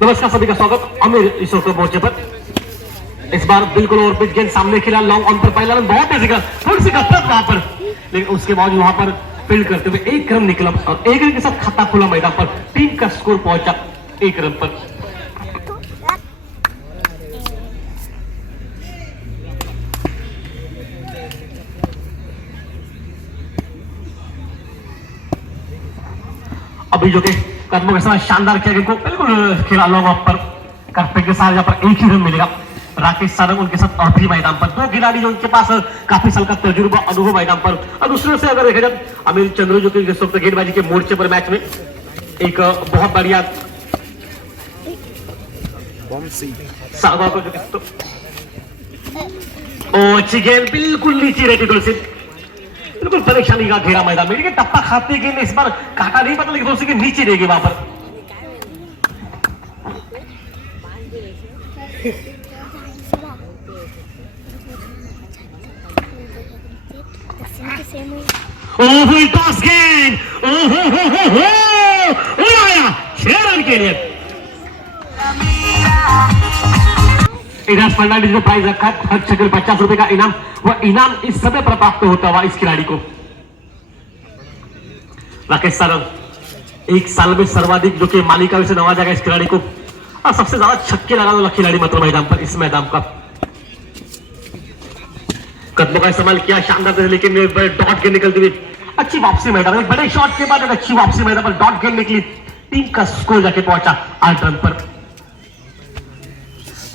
नमस्कार सभी का स्वागत। आमिर इस वक्त मोर्चे पर इस बार बिल्कुल ओवर पिच गेंद सामने खेला, लॉन्ग ऑन पर पहला रन बहुत तेजी का, थोड़ी सी गफलत वहां पर, लेकिन उसके बाद वहां पर फील्ड करते हुए एक रन निकला और एक रन के साथ खाता खुला मैदान पर। टीम का स्कोर पहुंचा 1 रन पर। अभी जो कि कदमों के साथ शानदार किया, को बिल्कुल खेला लॉन्ग ऑफ पर करते के साथ यहाँ पर एक ही रन मिलेगा। राकेश सारंग उनके साथ अभी मैदान पर, दो खिलाड़ी जो उनके पास काफी साल का तजुर्बा अनुभव मैदान पर। और दूसरे से अगर देखा जाए अमिर चंद्र जो कि गेंदबाजी के मोर्चे पर मैच में एक बहुत बढ़िया अच्छी गेंद बिल्कुल नीचे रहती, तुलसी बिल्कुल परेशानी का घेरा मैदान में, लेकिन टप्पा खाते गेंद इस बार काटा नहीं पता, लेकिन दोस्तों के नीचे रहेगी वहां पर। टॉस गेंद उड़ाया 6 रन के लिए। इनाम फर्नांडिस जो प्राइज रखा है, हर शक्ल 50 रुपए का इनाम, वह इनाम इस समय पर प्राप्त होता हुआ इस खिलाड़ी को। राकेश सारंग एक साल में सर्वाधिक जो कि मालिका से नवाजा गया इस खिलाड़ी को, और सबसे ज्यादा छक्के लगाने वाला खिलाड़ी मतलब मैदान पर इस मैदान का। कदमों का इस्तेमाल किया शानदार, लेकिन डॉट गेंद निकलती हुई अच्छी वापसी मैदान में, बड़े शॉट के बाद अच्छी वापसी मैदान पर डॉट गेंद निकली। टीम का स्कोर जाके पहुंचा 8 रन पर।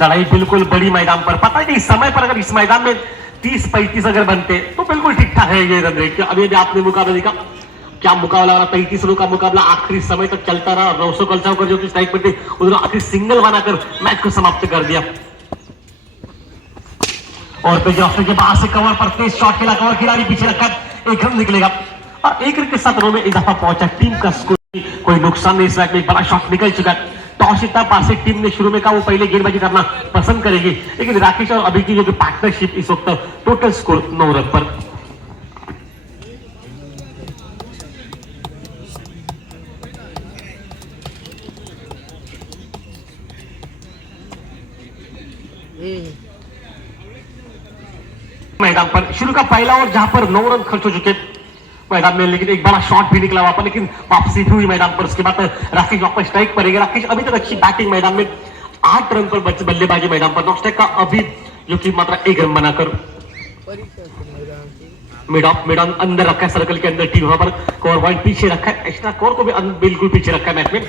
लड़ाई बिल्कुल बड़ी मैदान पर, पता नहीं इस समय पर अगर इस मैदान में 30-35 अगर बनते तो बिल्कुल ठीक ठाक है ये रन रेट। अभी आपने मुकाबला देखा, क्या मुकाबला रहा, 35 रनों का मुकाबला आखिरी समय तक चलता रहा। 900 कल्चाव कर जो कि स्ट्राइक पर थे, उन्होंने आखिरी सिंगल बनाकर मैच को समाप्त कर दिया। और के बाहर से कवर पर तेज शॉट खेला, कवर खिलाड़ी पीछे रखा, एक रन निकलेगा और 1 रन के साथ रनों में इजाफा पहुंचा। टीम का स्कोर कोई नुकसान नहीं, इस मैच में एक बड़ा शॉट निकल चुका है। टॉस जीता पास से टीम ने शुरू में कहा वो पहले गेंदबाजी करना पसंद करेगी, लेकिन राकेश और अभी की जो पार्टनरशिप इस वक्त टोटल स्कोर 9 रन पर। मैदान पर शुरू का पहला ओवर जहां पर 9 रन खर्च हो चुके मैदान में, लेकिन एक बड़ा शॉट भी निकला वहां पर, लेकिन वापसी भी हुई मैदान पर। उसके बाद राकेश वापस स्ट्राइक पर रहेगा। राकेश अभी तक अच्छी बैटिंग मैदान में, 8 रन पर बल्लेबाजी मैदान पर। नॉस्टैक का अभी जो कि मात्र 1 रन बनाकर मिड ऑन अंदर रखा है, सर्कल के अंदर टीम वहां पर कवर पॉइंट पीछे रखा है, एक्स्ट्रा कवर को भी बिल्कुल पीछे रखा है मैच में।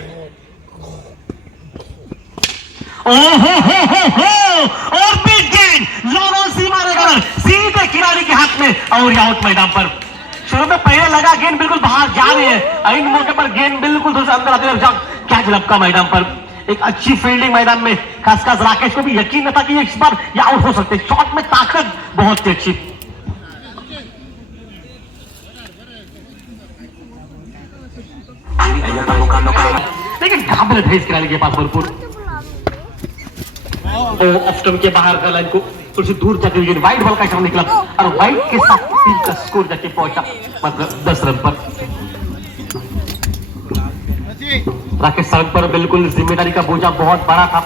और बिग गेंद लोगों सीमा रेखा सीधे खिलाड़ी के हाथ में और आउट मैदान पर। शुरू में पहले लगा गेंद बिल्कुल बाहर जा रही है, इन मौके पर गेंद बिल्कुल थोड़ा अंदर आते कैच लपका मैदान पर। एक अच्छी फील्डिंग मैदान में, खासकर राकेश को भी यकीन न था कि इस बार ये आउट हो सकते। शॉट में ताकत बहुत ही अच्छी, लेकिन काबिलियत है इस खिलाड़ी के पास भरपूर। ऑफ स्टंप के बाहर का लाइन को थोड़ी सी दूर जाकर वाइट बॉल का इशारा निकला और वाइट के साथ टीम का स्कोर जाके पहुंचा मतलब 10 रन पर। राकेश सारंग पर बिल्कुल जिम्मेदारी का बोझा बहुत बड़ा था।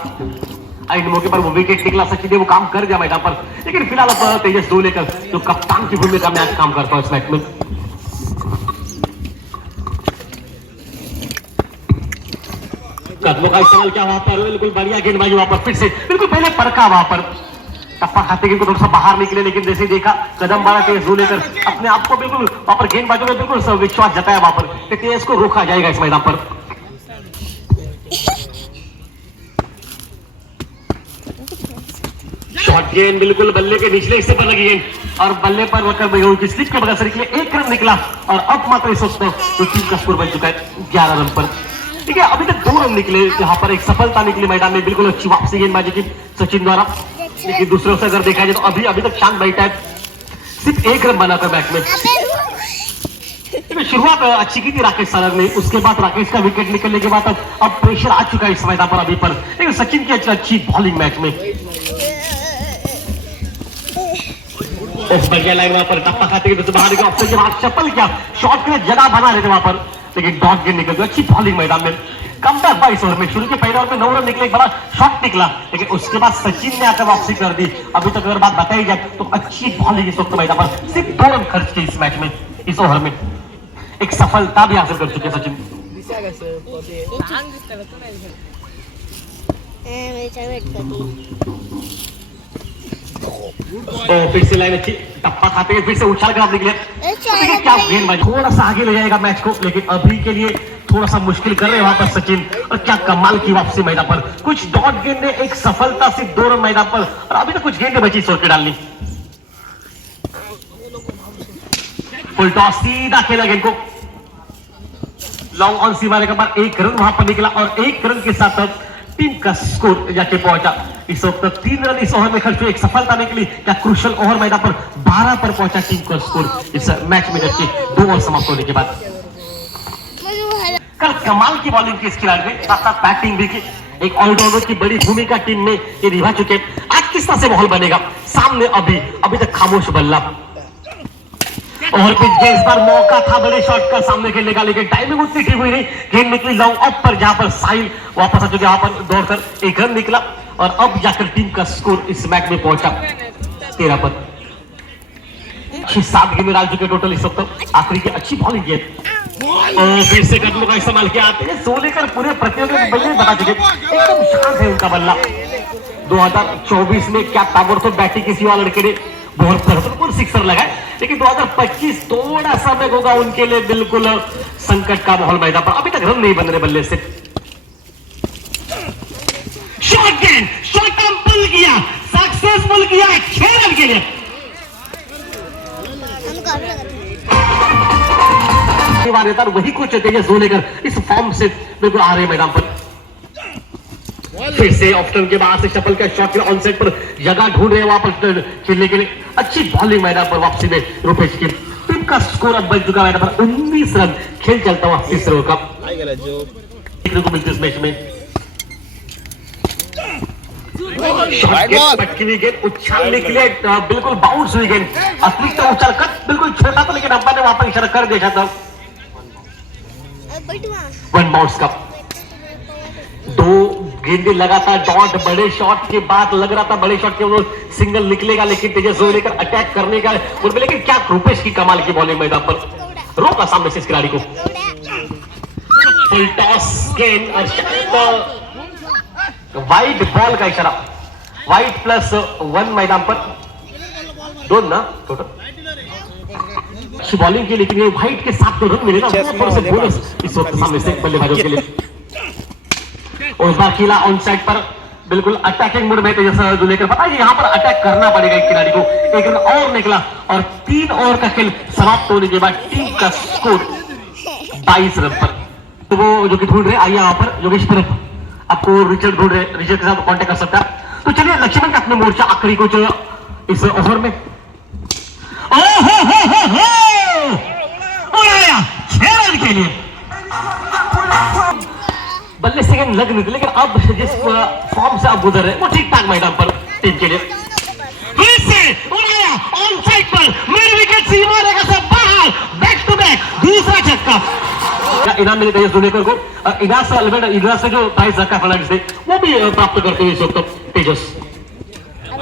इन मौके पर वो विकेट निकला, सचिन ने वो काम कर दिया मैदान पर, लेकिन फिलहाल अब तेजस दो लेकर जो कप्तान की भूमिका में आज काम करता है इस मैच में। कदमों का इस्तेमाल किया वहां पर, बिल्कुल बढ़िया गेंदबाजी वहां पर, फिर से बिल्कुल पहले पड़का वहां पर, टप्पा खाते गेंद को थोड़ा सा बाहर निकले, लेकिन जैसे देखा कदम बढ़ा तेज दो लेकर अपने आप को बिल्कुल वहां पर गेंदबाजों में बिल्कुल विश्वास जताया वहां पर कि तेज को रोका जाएगा इस मैदान पर। शॉर्ट गेंद बिल्कुल बल्ले के निचले हिस्से पर लगी गेंद और बल्ले पर रखकर स्लिप के बगल से निकले, 1 रन निकला और अब मात्र इस वक्त तो टीम का स्कोर बन चुका है 11 रन पर। ठीक है, अभी तक 2 रन निकले, यहाँ पर एक सफलता निकली मैदान में, बिल्कुल अच्छी वापसी गेंदबाजी की सचिन द्वारा। लेकिन दूसरे से अगर देखा जाए तो अभी तक शांत बैठा है, सिर्फ 1 रन बनाकर बैट में। शुरुआत अच्छी की थी राकेश सारंग ने, उसके बाद राकेश का विकेट निकलने के बाद अब प्रेशर आ चुका है इस मैदान पर अभी पर, लेकिन सचिन की अच्छी बॉलिंग मैच में। बढ़िया लाइन वहां पर टप्पा खाते के बाहर के ऑप्शन के बाद चप्पल किया, शॉट के लिए जगह बना रहे थे वहां पर, लेकिन डॉट गेंद निकल गई। अच्छी बॉलिंग मैदान में, कम बैक 22 ओवर में। शुरू के पहले ओवर में 9 रन निकले, एक बड़ा शॉट निकला, लेकिन उसके बाद सचिन ने आकर वापसी कर दी। अभी तक अगर बात बताई जाए तो अच्छी बॉलिंग इस वक्त मैदान पर, सिर्फ 2 रन खर्च किए इस मैच में, इस ओवर में एक सफलता भी हासिल कर चुके हैं सचिन। फिर से लाइन अच्छी टप्पा खाते हैं, फिर से उछाल कर आप निकले। क्या गेंदबाजी, थोड़ा सा आगे ले जाएगा मैच को, लेकिन अभी के लिए थोड़ा सा मुश्किल कर रहे हैं वहां पर सचिन। और क्या कमाल की वापसी मैदान पर, कुछ डॉट गेंद ने एक सफलता, सिर्फ 2 रन मैदान पर, और अभी तक कुछ गेंदें बची सोच के डालनी। फुल टॉस, सीधा खेला गेंद को, लॉन्ग ऑन सी मारने के बाद 1 रन वहां पर निकला, और 1 रन के साथ टीम का स्कोर जाके पहुंचा। इस वक्त 3 रन इस ओवर में खर्च हुए, एक सफलता निकली। क्या क्रूशल ओवर मैदान पर 12 पर पहुंचा टीम का स्कोर इस मैच में, जबकि 2 ओवर समाप्त होने के बाद। कल कमाल की बॉलिंग की इस खिलाड़ी ने, साथ साथ बैटिंग भी की। एक ऑलराउंडर की बड़ी भूमिका टीम में ये निभा चुके। आज किस तरह से माहौल बनेगा सामने, अभी तक खामोश बल्ला। और पिच गेंद, इस बार मौका था बड़े शॉट का सामने खेलने का, लेकिन टाइमिंग उतनी ठीक हुई नहीं। गेंद निकली लॉन्ग ऑफ पर, जहां पर साहिल वापस आ चुके, वहां पर दौड़कर 1 रन निकला, और अब जाकर टीम का स्कोर इस मैच में पहुंचा 13 पर। 6-7 गेंद डाल चुके टोटल इस वक्त। आखिरी की अच्छी बॉलिंग की, और फिर से कदमों का इस्तेमाल किया। आते हैं सो लेकर पूरे प्रतियोगी बल्ले बता चुके, एकदम शांत है उनका बल्ला। 2024 में क्या ताबड़तोड़ बैटिंग किसी और लड़के ने बहुत भरपूर सिक्सर लगाए, लेकिन 2025 थोड़ा सा में होगा उनके लिए बिल्कुल संकट का माहौल मैदान पर। अभी तक रन नहीं बन रहे बल्ले से। शॉट गेंद, शॉट पुल किया, सक्सेसफुल किया 6 रन के लिए। वही कुछ तेजस धो लेकर इस फॉर्म से बिल्कुल आ रहे मैदान पर। फिर से ऑप्शन के बाद से चपल का शॉट ऑन सेट पर जगह ढूंढ रहे हैं वहां पर खेलने के लिए। अच्छी बॉलिंग मैदान पर वापसी में रुपेश की। टीम का स्कोर अब बन चुका मैदान पर 19 रन। खेल चलता हुआ तीसरे ओवर का देखने को मिलती इस मैच में। पटकी हुई गेंद, उछालने के लिए बिल्कुल बाउंस हुई गेंद। अतिरिक्त उछाल कट बिल्कुल छोटा था, लेकिन अंपायर ने वहां पर इशारा कर दिया था 1 बाउंस का। 2 गेंदें लगातार डॉट, बड़े शॉट के बाद लग रहा था बड़े शॉट के वो सिंगल निकलेगा, लेकिन तेजस लेकर अटैक करने का उनमें, लेकिन क्या रुपेश की कमाल की बॉलिंग मैदान पर रोका सामने से इस खिलाड़ी को। फुल टॉस गेंद और वाइड बॉल का इशारा, वाइड +1 मैदान पर, 2 ना टोटल। अच्छी बॉलिंग की, लेकिन ये वाइड के साथ 2 रन मिले ना, थोड़ा सा बोनस इस वक्त सामने से बल्लेबाजों के लिए। और बाकीला ऑन साइड पर बिल्कुल अटैकिंग मूड में तेजस लेकर, पता है यहाँ पर अटैक करना पड़ेगा एक खिलाड़ी को। 1 रन और निकला, और 3 ओवर का खेल समाप्त होने के बाद टीम का स्कोर 22 रन पर। तो वो जो कि ढूंढ रहे, आइए यहाँ पर योगेश परब आपको रिचर्ड ढूंढ रहे, रिचर्ड के साथ कांटेक्ट कर सकता है। तो चलिए लक्ष्मण का अपने मोर्चा आखिरी को इस ओवर में 6 रन के लिए। बल्ले से गेंद लग निकले, लेकिन अब जिस फॉर्म से आप गुजर रहे हैं वो ठीक ठाक मैदान पर टीम के लिए। फिर से उड़ाया ऑन साइड पर, मिड विकेट सीमा रेखा से बाहर, बैक टू बैक दूसरा छक्का। इनाम मिले तेजस धुलेकर को। इनास से जो प्राइज रखा फलाइट से वो भी प्राप्त करते हुए इस वक्त तेजस।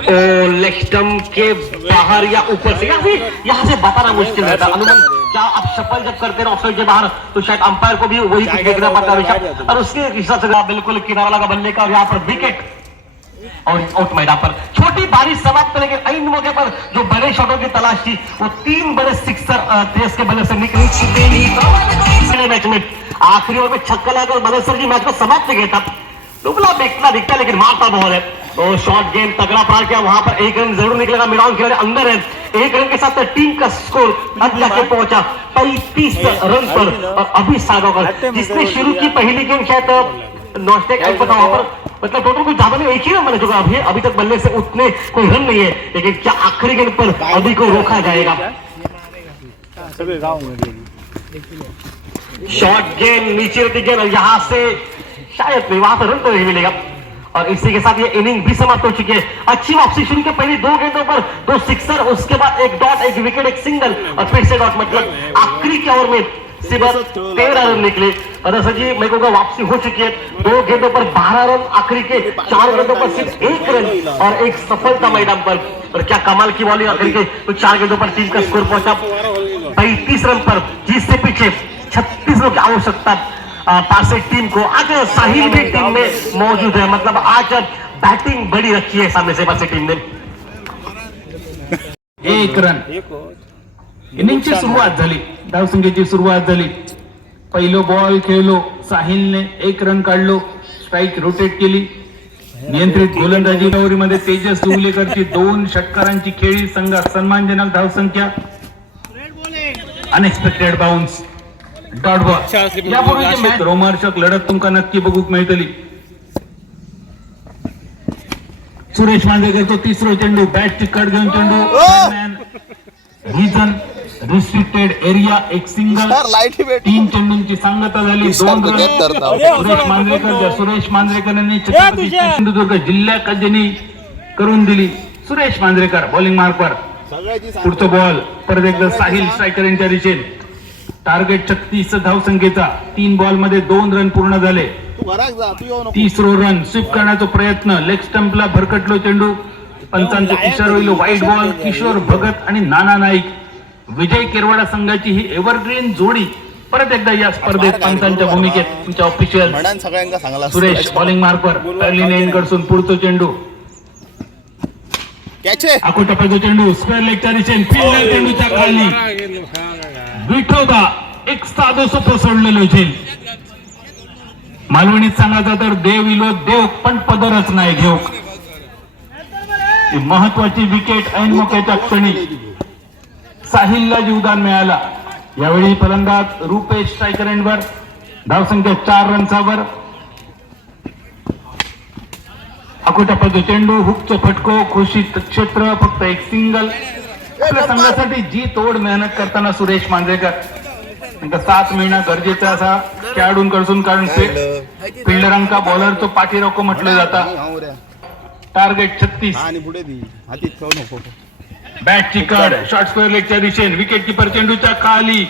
लेग स्टंप के बाहर या ऊपर से, यहाँ से बताना मुश्किल रहता है अनुमान। क्या आप शफल जब करते हैं ऑफसाइड के बाहर, तो शायद अंपायर को भी वही देखना पड़ता है, और उसके हिसाब से बिल्कुल किनारा लगा बल्ले का, और यहाँ पर विकेट और आउट मैदान पर। छोटी बारिश समाप्त करने के ऐन मौके पर जो बड़े शॉटों की तलाश थी, वो 3 बड़े सिक्सर तेज के बल्ले से निकली। मैच में आखिरी ओवर में छक्का लगाकर बलेसर जी मैच को समाप्त किया था। दुबला बेकला दिखता है, लेकिन मारता बहुत है। और शॉट गेंद तगड़ा पार किया, वहां पर 1 रन जरूर निकलेगा। मिडाउन खिलाड़ी अंदर है, 1 रन के साथ टीम का स्कोर अब जाके पहुंचा 35 रन पर। और अभी सागौकर जिसने शुरू की पहली गेंद शायद नॉस्टेक आउट पता वहां पर, मतलब टोटल कोई ज्यादा नहीं, 1 ही रन बन चुका अभी तक बल्ले से उतने कोई रन नहीं है, लेकिन क्या आखिरी गेंद पर अभी को रोका जाएगा। शॉट गेंद नीचे रहती गेंद, और यहां से शायद नहीं, वहां पर रन तो नहीं मिलेगा। और इसी के साथ ये इनिंग भी समाप्त हो चुकी है। अच्छी वापसी, शुरू के पहले 2 गेंदों पर 2 सिक्सर, उसके बाद 1 डॉट, 1 विकेट, 1 सिंगल, और फिर से डॉट। मतलब आखिरी के ओवर में सिर्फ 13 रन निकले। और सजी मेरे को वापसी हो चुकी है, 2 गेंदों पर 12 रन, आखिरी के 4 गेंदों पर सिर्फ 1 रन और एक सफलता मैदान पर। और क्या कमाल की बॉलिंग, आखिर के तो 4 गेंदों पर टीम का स्कोर पहुंचा 35 रन पर, जिससे पीछे 36 रन की आवश्यकता पास टीम को। आज साहिल भी टीम में मौजूद है, मतलब आज बैटिंग बड़ी रखी है सामने से पास टीम ने। 1 रन इनिंगची सुरुवात झाली, धावसंख्येची सुरुवात झाली। पहिलो बॉल खेळलो, साहिलने 1 रन काढलो, स्ट्राईक रोटेट केली। नियंत्रित गोलंदाजी मध्ये तेजस दुवलेकरची 2 षटकारांची खेळी, संघात सन्मानजनक धावसंख्या, अनएक्सपेक्टेड बाउन्स, डॉट बॉल। यापूर्वीची मॅच रोमांचक लढत तुमका नक्की बघूक मिळतली। सुरेश मांजरेकर तो तिसरो चेंडू, बॅट चिकट घेऊन चेंडू रिजन रिस्ट्रिक्टेड एरिया, एक सिंगल, 3 चेंडूंची सांगता झाली, 2 रन। सुरेश मांजरेकरांनी छत्रपती सिंधुदुर्ग जिल्ह्यात करून दिली। सुरेश मांजरेकर बॉलिंग मार्कवर, पुढचं बॉल परत एकदा साहिल स्ट्रायकर यांच्या दिशेने, टार्गेट 36 धावसंख्येचा, 3 बॉल मध्ये 2 रन पूर्ण झाले। तिसरो रन स्वीप करण्याचा प्रयत्न, लेग स्टंपला भरकटलो चेंडू, पंचांचा इशारा होईल वाईट बॉल। किशोर भगत आणि नाना नाईक, विजय केरवाडा संघाची ही एव्हरग्रीन जोडी परत एकदा या स्पर्धेत पंचांच्या भूमिकेत तुमच्या ऑफिशियल सुरेश बॉलिंग मार्कवर, पहिली लेन कडून पुढतो चेंडू, आकोटापाचो चेंडू स्क्वेअर लेगच्या दिशेने, फिल्डर चेंडूच्या खाली, विठोबा एक साधो सोपं सोडलेलं झेल। मालवणीत सांगायचं तर देव इलो देव पण पदरच नाही घेऊ। महत्वाची विकेट ऐन मोक्याच्या क्षणी साहिलला जीवदान मिळाला। यावेळी फलंदाज रुपेश स्ट्रायकरांवर, धावसंख्या 4 रनसावर। अकोटापाचो चेंडू, हुकचं फटको, घोषित क्षेत्र, फक्त एक सिंगल। आपल्या संघासाठी जी तोड मेहनत करताना सुरेश मांजरेकर, 7 महिना गरजेचा असा खेळाडूंकडून, कारण फिल्डरांका बॉलरचं पाठीराखो म्हटलं जाता। टार्गेट 36, बॅट चिकट, शॉर्ट स्क्वेअर लेगच्या दिशेने, विकेट किपर चेंडूच्या खाली,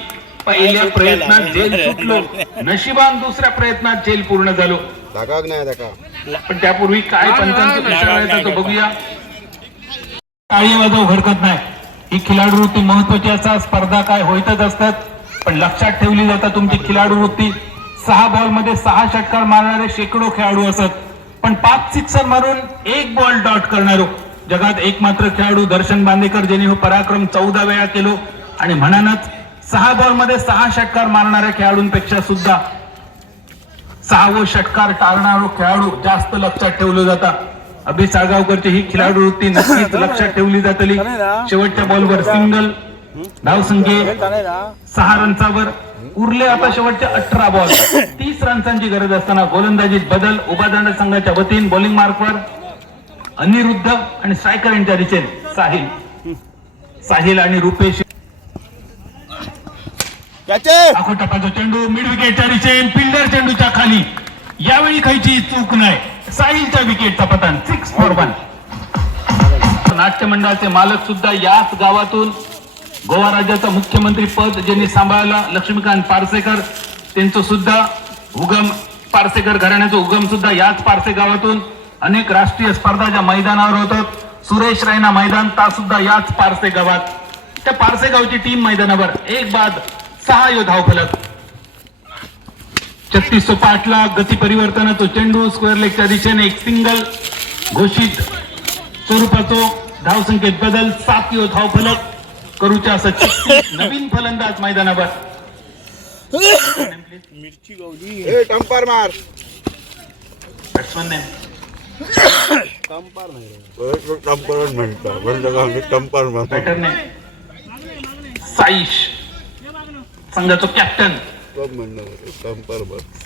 पहिल्या प्रयत्नात झेल सुटलो, नशिबान दुसऱ्या प्रयत्नात झेल पूर्ण झालो। पण त्यापूर्वी काय पंचांचं इशारा येतात तो बघूया। टाळी वाजव हरकत नाही, ही खिलाडू वृत्ती महत्वाची असा, स्पर्धा काय होईतच असतात पण लक्षात ठेवली जातात तुमची खिलाडू वृत्ती। 6 बॉल मध्ये 6 षटकार मारणारे शेकडो खेळाडू असत, पण 5 सिक्सर मारून 1 बॉल डॉट करणारो जगात एकमात्र खेळाडू दर्शन बांदेकर, ज्यांनी हो पराक्रम 14 वेळा केलो। आणि म्हणानच 6 बॉल मध्ये 6 षटकार मारणाऱ्या खेळाडूंपेक्षा सुद्धा 6वं षटकार टाळणारा खेळाडू जास्त लक्षात ठेवलं जाता। अभि साळगावकरची ही खिलाडू वृत्ती नक्कीच लक्षात ठेवली जातली। शेवटच्या बॉलवर सिंगल, धावसंख्ये 6 रनसावर, उरले आता शेवटचे 18 बॉल, 30 रन्सांची गरज असताना गोलंदाजीत बदल। उपादंड संघाच्या वतीने बॉलिंग मार्कवर अनिरुद्ध आणि स्ट्रायकर यांच्या दिशेने साहिल आणि रुपेश। आकोटापाचो चेंडू मिड विकेटच्या दिशेने, फिल्डर चेंडूच्या खाली, यावेळी खायची चूक नाही, साहिलच्या विकेटचा पतन, 6 for 1। नाट्य मंडळाचे मालक सुद्धा याच गावातून, गोवा राज्याचा मुख्यमंत्री पद ज्यांनी सांभाळला लक्ष्मीकांत पार्सेकर, त्यांचं सुद्धा उगम, पार्सेकर घराण्याचा उगम सुद्धा याच पारसे गावातून। अनेक राष्ट्रीय स्पर्धा ज्या मैदानावर होतात, सुरेश रैना मैदान ता सुद्धा याच पारसे गावात। त्या पारसे गावची टीम मैदानावर 1 बाद 6 धावफलक। 3608 गती परिवर्तनाचा चेंडू, स्क्वेअर लेगच्या दिशेने, एक सिंगल, घोषित स्वरूपाचो, धावसंख्येत बदल, 7 धावफलक करूच्या असं 36 नवीन फलंदाज मैदानावर। मिरची गावली टंपर मार, बॅट्समन नेम टंपर नाही, टंपर म्हणतो, बंद टंपर मार, बॅटर नेम साईश, संघाचा कॅप्टन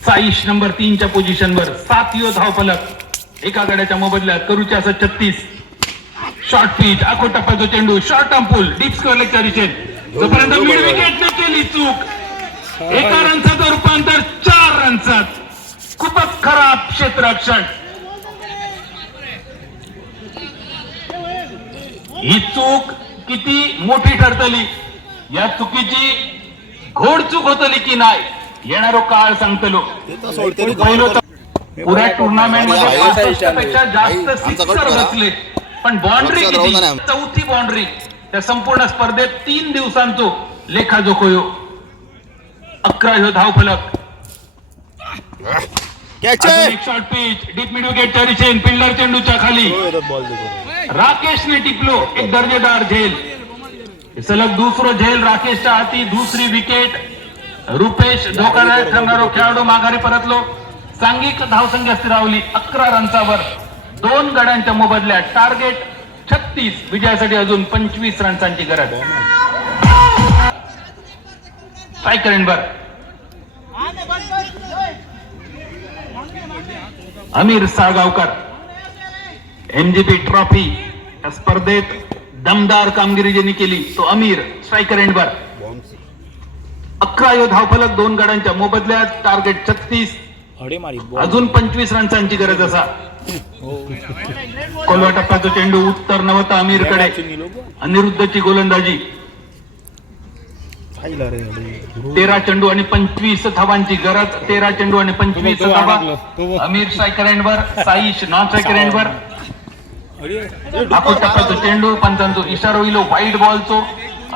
साईश नंबर 3 च्या पोझिशनवर, 7 धावफलक एका गड्याच्या मोबदल्यात, करूच्या असं 36। शॉर्ट पिच, आकोटापाचो चेंडू, short arm pull, deep square लेगच्या दिशेने, जोपर्यंत मिड विकेटने केली चूक, 1 रनचं रूपांतर 4 रनसात, खूपच खराब क्षेत्ररक्षण। ही चूक किती मोठी ठरतली, या चुकीची घोडचूक होतली की नाही येणारो काळ सांगतलो. पहिलो तर पुऱ्या टुर्नामेंट मध्ये 65 पेक्षा जास्त सिक्सर बसले, पण बाउंड्री किती? चौथी बाउंड्री त्या संपूर्ण स्पर्धेत 3 दिवसांचो लेखाजोखो. 11 ह्यो धावफलक. अजून एक शॉर्ट पिच डीप मिड विकेटच्या दिशेने फिल्डर चेंडूच्या खाली राकेशने टिपलो. एक दर्जेदार झेल. सलग दुसरं झेल राकेशच्या हाती. दुसरी विकेट. रुपेश धोकादायक ठरणारो खेळाडू माघारी परतलो. सांघिक धावसंख्या स्थिरावली 11 रन्सावर. 2 गड्यांच्या मोबदल्यात. टार्गेट 36. विजयासाठी अजून 25 रन्सांची गरज. स्ट्रायकर एंडवर अमीर साळगावकर. एमजीपी ट्रॉफी स्पर्धेत दमदार कामगिरी ज्यांनी केली तो अमीर. स्ट्रायकर एंडवर 11 धावफलक 2 गड्यांच्या मोबदल्यात. टार्गेट 36. अजून 25 रन्सांची गरज असा. कोलवा टप्प्याचा चेंडू उत्तर नवता अमीरकडे. अनिरुद्धची गोलंदाजी. 13 चेंडू आणि 25 धावांची गरज. 13 चेंडू आणि 25 धावा. अमीर स्ट्रायकर एंडवर. साईश नॉन स्ट्रायकर एंडवर. आखो टप्प्याचा चेंडू. पंचांचो इशारा होईल वाईट बॉलचो.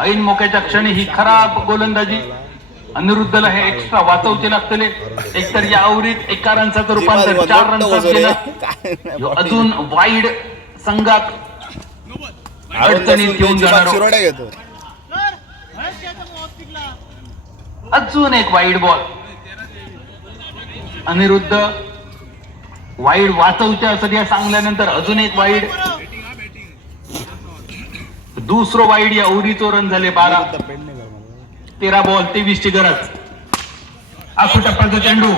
ऐन मोक्याच्या क्षणी ही खराब गोलंदाजी. अनिरुद्धला हे एक्स्ट्रा वाचवचे लागतले. एकतर या आवरीत 1 रनचं रूपांतर 4 रनचा केलं. अजून वाईड संघात अडचणीत घेऊन जाणार. अजून एक वाईड बॉल. अनिरुद्ध वाईड वाचवच्या सांगल्यानंतर अजून एक वाईड. दुसरं वाईड या ओव्हरीचो रन झाले 12. 13 बॉल 23 ची गरज. आखो टप्प्याचा चेंडू.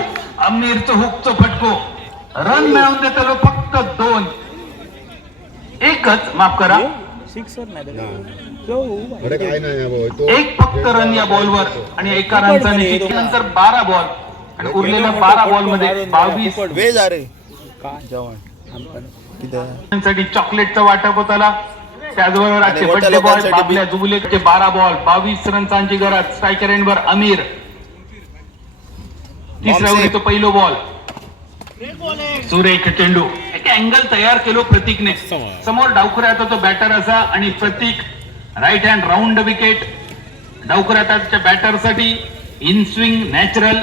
अमीरचं हुकचं फटको. रन मिळवून देतो फक्त 2. एकच माफ करा. एक फक्त रन या बॉलवर आणि 1 रनचा निश्चित. नंतर 12 बॉल आणि उरलेल्या 12 बॉल मध्ये 22 साठी चॉकलेटचं वाटप होताला. त्याचबरोबर आजचे बड्डे बॉय बाबल्या जुबलेचे 12 बॉल 22 रन्सांची गरज. स्ट्रायकर एंडवर अमीर. तिसऱ्या ओव्हरीचा पहिलो बॉल. सुरेख चेंडू. एक अँगल तयार केलो प्रतीकने. समोर डावखऱ्याचा तो बॅटर असा आणि Pratik right hand round wicket. डावखऱ्याच्या बॅटरसाठी इन स्विंग नॅचरल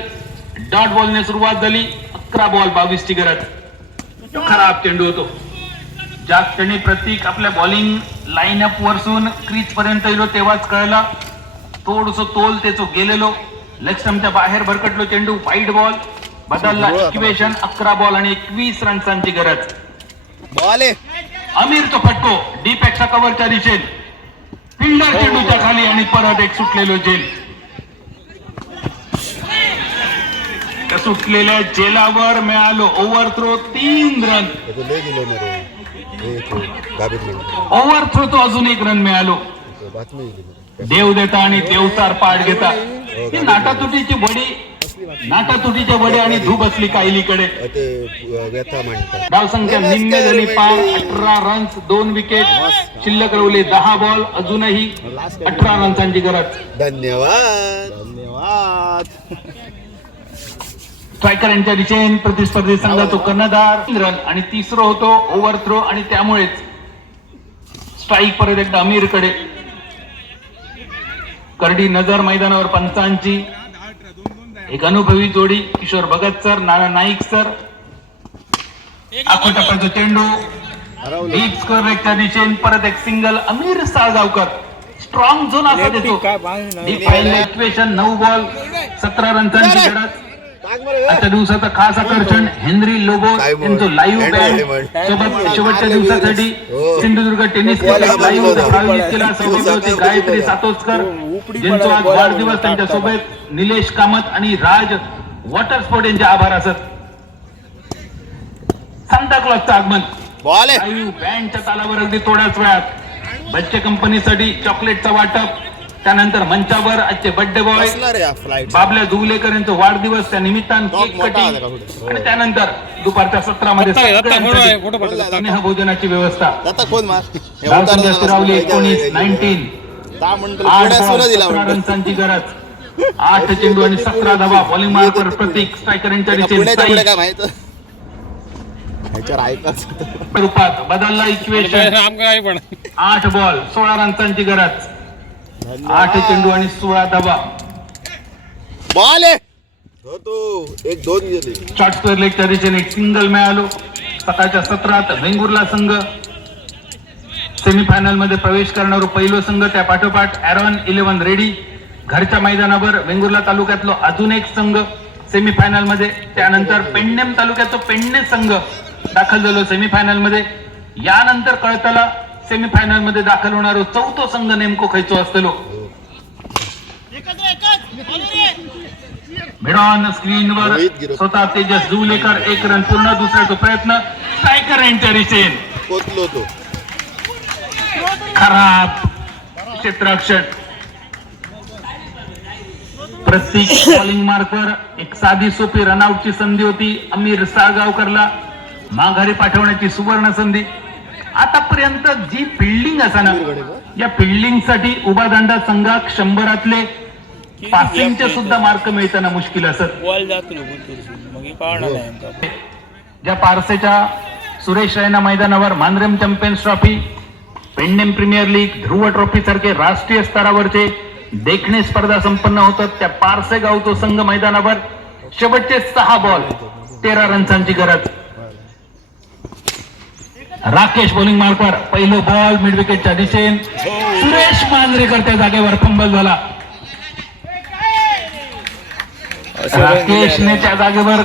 डॉट बॉलने सुरुवात झाली. 11 बॉल 22 ची गरज. खराब चेंडू होतो. ज्या क्षणी प्रतीक आपल्या बॉलिंग लाईनअप वरसून क्रीज पर्यंत येलो तेव्हाच कळला थोडस तोल त्याचो गेलेलो. लेग स्टंपच्या बाहेर भरकटलो चेंडू. Wide ball. बदलला इक्वेशन. 11 बॉल आणि 21 रन्सांची गरज. अमीरचा फटको डीप पेक्षा कव्हरच्या दिशेने. फिल्डर चेंडूच्या खाली आणि परत एक सुटलेलो झेल. सुटलेल्या झेलावर मिळालो ओव्हरथ्रो 3 रन. ओव्हरथ्रो तो अजून 1 रन मिळालो. देव देता आणि देवतार पाठ घेता. ही नाटातुटीची वडी. नाटातुटीच्या वडी आणि धूप असली कायलीकडे. धावसंख्या निम्मे झाली 5. 18 रन्स 2 विकेट. शिल्लक रवले 10 बॉल. अजूनही 18 रन्सांची गरज. धन्यवाद. स्ट्रायकर यांच्या दिशेने प्रतिस्पर्धी संघाचा कर्णधार. रन आणि तिसरं होतो ओव्हरथ्रो आणि त्यामुळेच स्ट्राईक परत एकदा अमीरकडे. करडी नजर मैदानावर पंचांची. एक अनुभवी जोडी किशोर भगत सर नाना नाईक सर. आखो टप्प्याचा चेंडू. डीप स्कोर रेकच्या दिशेने परत एक सिंगल. अमीर साळगावकर स्ट्रॉंग झोन असा देतो. इक्वेशन 9 बॉल 17 रन्सांची गरज. आजच्या दिवसाचं खास आकर्षण हेनरी लोबो यांचं लाईव्ह बँड सोबत. शेवटच्या दिवसासाठी सिंधुदुर्ग टेनिस क्लब लाईव्ह आयोजित केला. सोबत होते गायत्री सातोस्कर ज्यांचा आज वाढदिवस. त्यांच्या सोबत निलेश कामत आणि राज वॉटर स्पोर्ट यांचे आभार असत. सांता क्लॉजचं आगमन. लाईव्ह बँडच्या तालावर अगदी थोड्याच वेळात बच्चे कंपनीसाठी चॉकलेटचं वाटप. त्यानंतर मंचावर आजचे बड्डे बॉय बाबल्या जुगलेकर यांचा वाढदिवस. त्या निमित्तानं केक कटिंग आणि त्यानंतर दुपारच्या सत्रामध्ये स्नेह भोजनाची व्यवस्था. धावसंख्या स्थिरावली 19. 8 रन्सांची गरज. 8 चेंडू आणि 17 धावा. बॉलिंग मार्कर प्रतीक, स्ट्रायकर यांच्या दिशेने पुण्याच्या पुढे साई. काय माहित ह्याच्यावर ऐकाच रूपात बदलला इक्वेशन. 8 बॉल 16 रन्सांची गरज. 8 चेंडू आणि 16 धावा. बॉल आहे तो 1-2 गेले. शॉर्ट स्क्वेअर लेगच्या दिशेने एक सिंगल मिळालो. सकाळच्या सत्रात वेंगुर्ला संघ सेमीफायनल मध्ये प्रवेश करणार पहिलो संघ. त्या पाठोपाठ ॲरॉन 11 रेडी. घरच्या मैदानावर वेंगुर्ला तालुक्यातलो अजून एक संघ सेमीफायनल मध्ये. त्यानंतर पेडणेम तालुक्याचा पेडणे संघ दाखल झालो सेमीफायनल मध्ये. यानंतर कळताला सेमीफायनल मध्ये दाखल होणारो चौथो संघ नेमको खयचो असतलो. मिडॉन स्क्रीनवर स्वतः तेजस जुलेकर 1 रन पूर्ण. दुसऱ्याचा प्रयत्न स्ट्रायकर यांच्या दिशेने पोचलो तो. खराब क्षेत्ररक्षण. प्रत्येक बॉलिंग मार्कर एक साधी सोपी रनआउटची संधी होती. अमीर साळगावकरला माघारी पाठवण्याची सुवर्ण संधी. आतापर्यंत जी फिल्डिंग असाना या फिल्डिंग साठी उभा दांडा संघाक 100 पासिंगचे सुद्धा मार्क मिळताना मुश्किल असत. ज्या पारसेच्या सुरेश रैना मैदानावर मानरेम champions trophy, Pernem premier league, ध्रुव ट्रॉफी सारखे राष्ट्रीय स्तरावरचे देखणे स्पर्धा संपन्न होतात, त्या पारसे गावतो संघ मैदानावर शेवटचे 6 बॉल 13 रन्सांची गरज. राकेश बॉलिंग मार्कर पहिलो बॉल मिड विकेटच्या दिशेने. सुरेश मांजरेकर त्या जागेवर फंबल झाला. राकेशने त्या जागेवर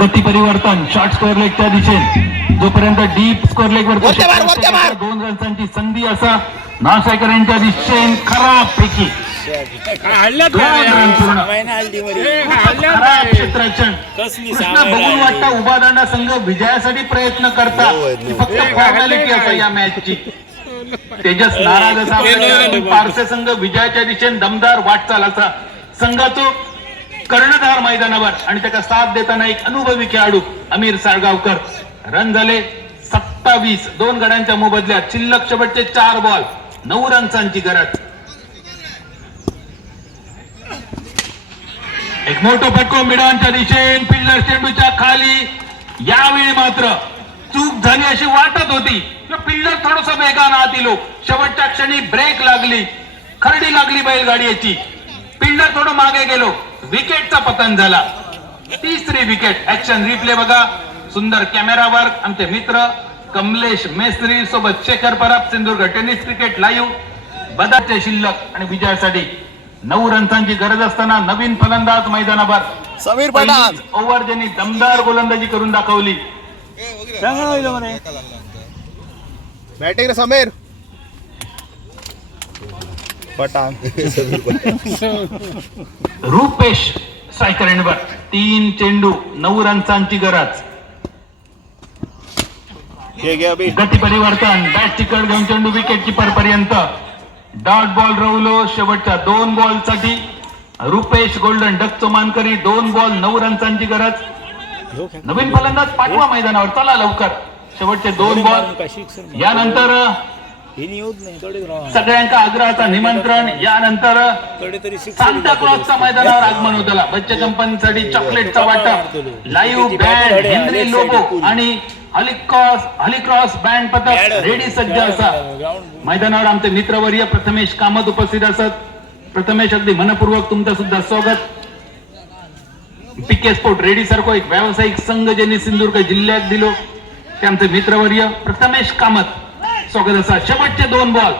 गती परिवर्तन. शॉर्ट स्कोअर लेगच्या दिशेने जोपर्यंत डीप स्कोअर लेग वर 2 रन्सांची संधी असा नासायकर यांच्या दिशेने खराब पैकी 2 रन पूर्ण. खराब क्षेत्ररक्षण. कृष्णा बघून वाटता उभा दांडा संघ विजयासाठी प्रयत्न करता फक्त फॉर्मॅलिटी असा या मॅचची. तेजस नाराज असा पारसे संघ विजयाच्या दिशेने दमदार वाटचाल असा संघाचो कर्णधार मैदानावर आणि त्याचा साथ देताना एक अनुभवी खेळाडू अमीर साळगावकर. रन झाले 27. 2 गड्यांच्या मोबदल्यात शिल्लक शेवटचे 4 बॉल 9 रन्सांची गरज. एक मोठं फटको मिडॉनच्या दिशेने. फिल्डर चेंडूच्या खाली. यावेळी मात्र चूक झाली अशी वाटत होती. फिल्डर थोडस वेगानं आत इलो. शेवटच्या क्षणी ब्रेक लागली, खरडी लागली बैलगाडीची. फिल्डर थोडं मागे गेलो. विकेटचा पतन झाला. 3री विकेट. ऍक्शन रिप्ले बघा. सुंदर कॅमेरा वर्क. आमचे मित्र कमलेश मेस्त्री सोबत Shekhar Parab. Sindhudurg tennis cricket live. बदाचे शिल्लक आणि विजयासाठी 9 रन्सांची गरज असताना नवीन फलंदाज मैदानावर समीर पठाण. ओव्हर ज्यांनी दमदार गोलंदाजी करून दाखवली. बॅटिंग रे समीर पठाण. रुपेश स्ट्रायकर एंडवर 3 चेंडू 9 रन्सांची गरज. गती परिवर्तन. बॅट चिकट घेऊन चेंडू विकेट किपर पर्यंत. डॉट बॉल रवलो. शेवटच्या 2 बॉल साठी रुपेश गोल्डन डकचो मानकरी. 2 बॉल 9 रन्सांची गरज. नवीन फलंदाज पाठवा मैदानावर. चला लवकर. शेवटचे 2 बॉल. यानंतर सगळ्यांका आग्रहाचा निमंत्रण. यानंतर सांता क्लॉजच्या मैदानावर आगमन होतं. बच्चे कंपनीसाठी चॉकलेटचा वाटप. लाईव्ह बँड, हेनरी लोबो आणि हलिक्रॉस बँड पथक रेडी सज्ज असा मैदानावर आमचे मित्रवर्य प्रथमेश कामत उपस्थित असत. प्रथमेश अगदी मनपूर्वक तुमचं सुद्धा स्वागत. पीके स्पोर्ट रेडी सारखो एक व्यावसायिक संघ ज्यांनी सिंधुदुर्ग जिल्ह्यात दिलो ते आमचे मित्रवर्य प्रथमेश कामत स्वागत असा. शेवटचे 2 बॉल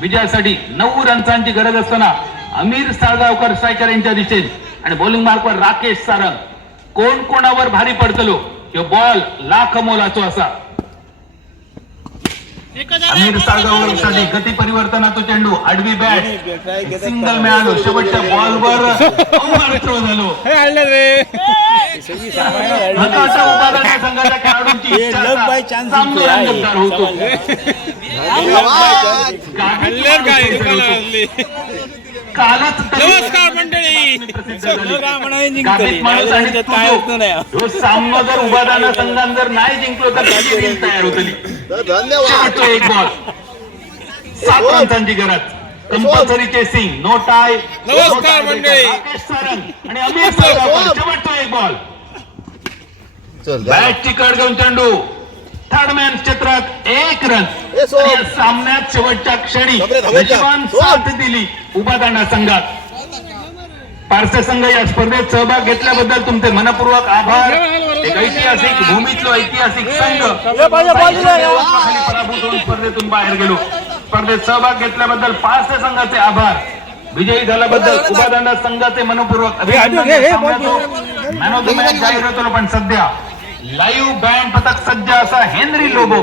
विजयासाठी 9 रन्सांची गरज असताना अमीर साळगावकर स्ट्रायकर यांच्या दिशेने आणि बॉलिंग मार्कवर राकेश सारंग. कोण कोणावर भारी पडतलो यो बॉल लाख मोलाचो असा. अमीर साळगावकरसाठी गती परिवर्तनाचा चेंडू. आडवी बॅट. सिंगल मिळालो. शेवटच्या बॉलवर ओव्हर थ्रो झालो. संघाच्या खेळाडूंची सामना रंगतदार होतो. कालच नमस्कार मंडळी. सामना जर उभा राहणार संघान जर नाही जिंकलो तर तयार होतली. 1 बॉल 7 रन्सांची गरज. Compulsory chasing, no tie. नमस्कार मंडळी. राकेश सारंग आणि अमीर सावरकर. शेवटचा एक बॉल. चल बॅटची कड घेऊन चेंडू थर्ड मॅन क्षेत्रात 1 रन. ए, सोड. आणि या सामन्यात शेवटच्या क्षणी सोड रे, धावत जा. नशिबान सोड. साथ दिली उभा दांडा संघात. पारसे संघ या स्पर्धेत सहभाग घेतल्याबद्दल तुमचे मनपूर्वक आभार. एक ऐतिहासिक भूमीतलो ऐतिहासिक संघ खाली पराभूत होऊन स्पर्धेतून बाहेर गेलो. स्पर्धेत सहभाग घेतल्याबद्दल पारसे संघाचे आभार. विजयी झाल्याबद्दल उभा दांडा संघाचे मनपूर्वक अभिनंदन. मॅन ऑफ द मॅच जाहीर होतो. पण सध्या लाईव्ह बँड पथक सज्ज असा हेनरी लोबो